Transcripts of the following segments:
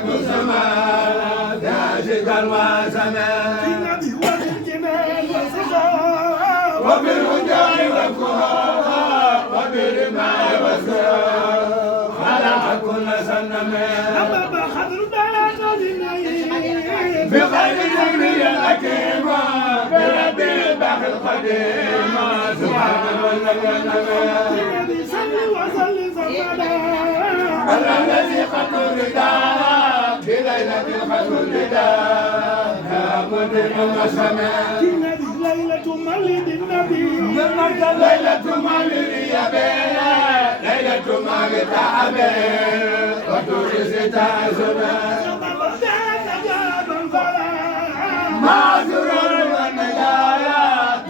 السماء داشق الواسماء في النبي وفي الجنان والسخاء وفي الوجوه والكهوف وفي الرماء والسرور خلق كل سنم أما بخضر دارات للنيل بخير ذكر الحكيم بربي البحر القديم سبحان في النبي صل وسلم سرمدا الذي قد رداء في ليلة القدر رداء يا مدير السماء في النبي ليلة مولد النبي ليلة مولد يبينا ليلة مولد تعبي وتورث تعزبا مع سرور والنجايا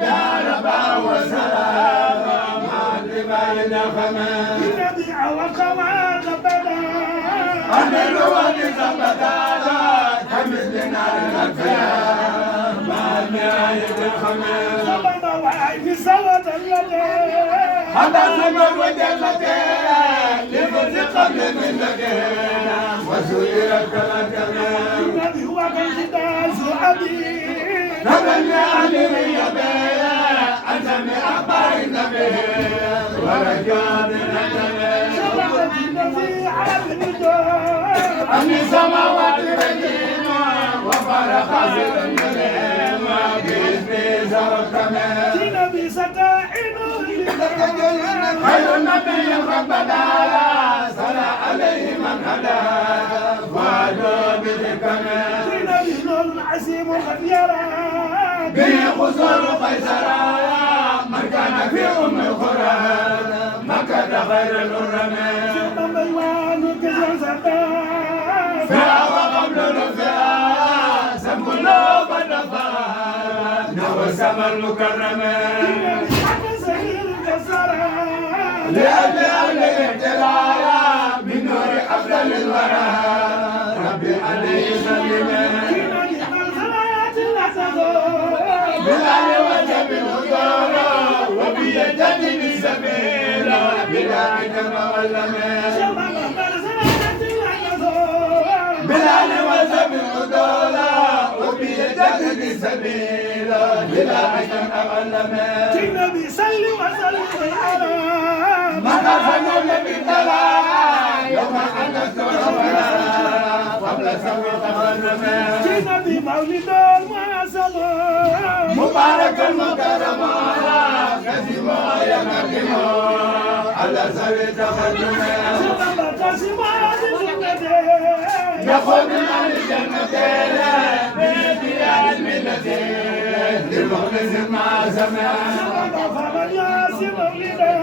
يا ربا وسلام مع الربا النخمة النبي عوقوا غبدا أمر وبزبدا كمثل نار الأنفياء مع المراية الخمة سبب وعين سوى اليدين هذا سبب وجلتين لفرز قبل من لدينا وسيرت كالكمال النبي وكالجدال سعدي نبني أهلي يبيا أنت من أخبار النبي ورجاء من النبي سبب النبي عبد الدار أمي سماوات رجيما وفرق خاسر النبي ما بإذني زرق كمال النبي ستائن خير النبي قد بدا صلى عليه من هدى وعدوا بالكمال النبي نور عسيم قد يرى به قصور قيصرا من كان في أم القرى مكة خير الرمى سبب الوان كزلزبا فيها وقبل الفئة سم كله بالنفا نوى سما المكرمة النبي حتى سهيل كسرى لأجل أهل الاحترام من نور أفضل الورى ربي عليه سلم النبي الصلاة الأسد بالله وجب الهدور وبيجدد السبيل بلا عجب واللمين بالله وجب الهدور وبيجدد السبيل بلا عجب واللمين النبي صل وسلم على ما خافنا النبي تلا يوم حدث ربنا قبل سوي تغنمين النبي مولد المعصم مبارك المكرم كسم يا مكرم على سوي تغنمين سبب قاسمات سنته يخرج من الجنتين بإتيان الملتين للمخلص مع سماء سبب فمن ياسم مولده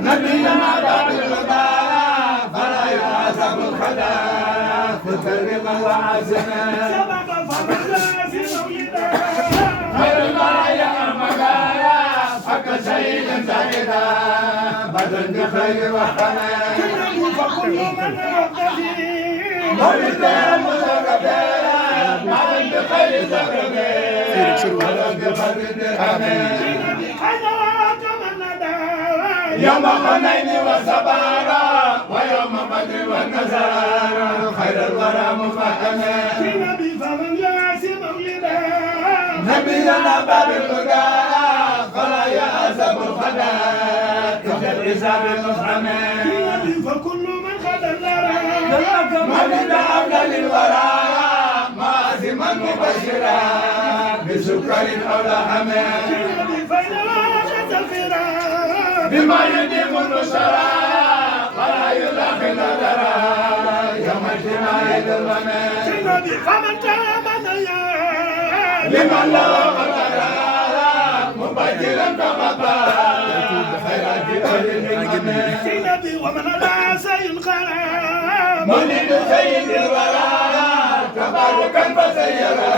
نبينا باب الهدى فلا يحاسب الخدا مكرما وعازما سبب فمن ياسم مولده خير المرايا المغايا حق سيد زاهدا بدل بخير وحنا النبي فكل من يقتدي مولد المزرقين بدل بخير زرقين بدل بخير درهمين النبي حياك من ندى يوم حنين وصبارا ويوم بدر والنزارا خير الورى مفهما النبي فمن ياسم مولده نبينا باب الهدى فلا يأسب الخدا تحت الحساب المفهما النبي فكل من خد النار مولد أفضل الورى مازما مبشرا بسكر أو لحما النبي فإن شت الفراق بما يديم النشرى ولا يدخل درى يوم اجتماع الظلماء النبي فمن تامن يا لمن لا قدر مبجلا فقطع خيرات اهل الحكمه النبي ومن لا سينقرا مولد سيد الورى تباركا فسيرا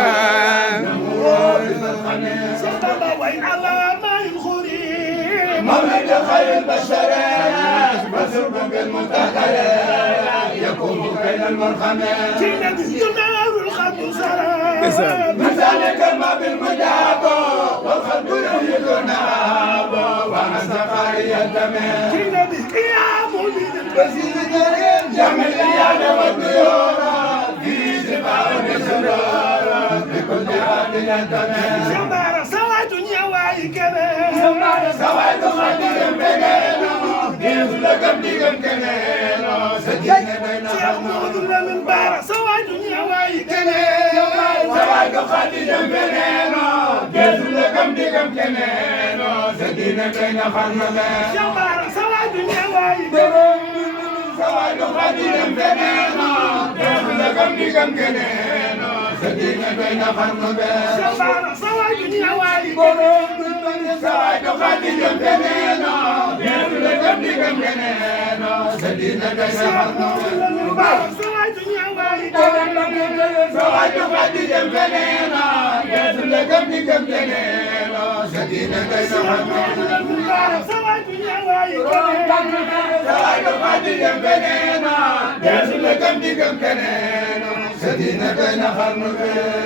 نمور الخميس سبب وإن على ما ينخري مولد خير البشر وسرب بالمنتهى يكون بين المرخمات النبي ينار الخلق سرا من ذلك الماء بالمجاب والخلق يهيد الناب ومسخر يتمي النبي يا مولد البشير جميل اليد والطيور xaddi leen tamit Sambara sawaay du ñëwaay keneen sawaay du xaddi dem beneen deesu la gëm di gëm keneen sa diine doy na Cheikh Modou Lamine Bara sawaay du ñëwaay keneen sawaay du xaddi dem beneen deesu la gëm di gëm keneen sa diine doy na xam na leen Sambara sawaay du ñëwaay sawaay du xaddi dem beneen deesu la gëm di gëm keneen sa diine doy na xam na leen Sambara sawaay du ñëwaay sawaay du xaddi dem beneen deesu la gëm di gëm keneen sa diine doy na xam na leen sawaay du ñëwaay sawaay du xaddi dem beneen deesu la gëm di gëm keneen sa diine doy na xam na leen sawaay du ñëwaay sawaay du xaddi dem beneen deesu la gëm di gëm keneen sa diine doy na xam na leen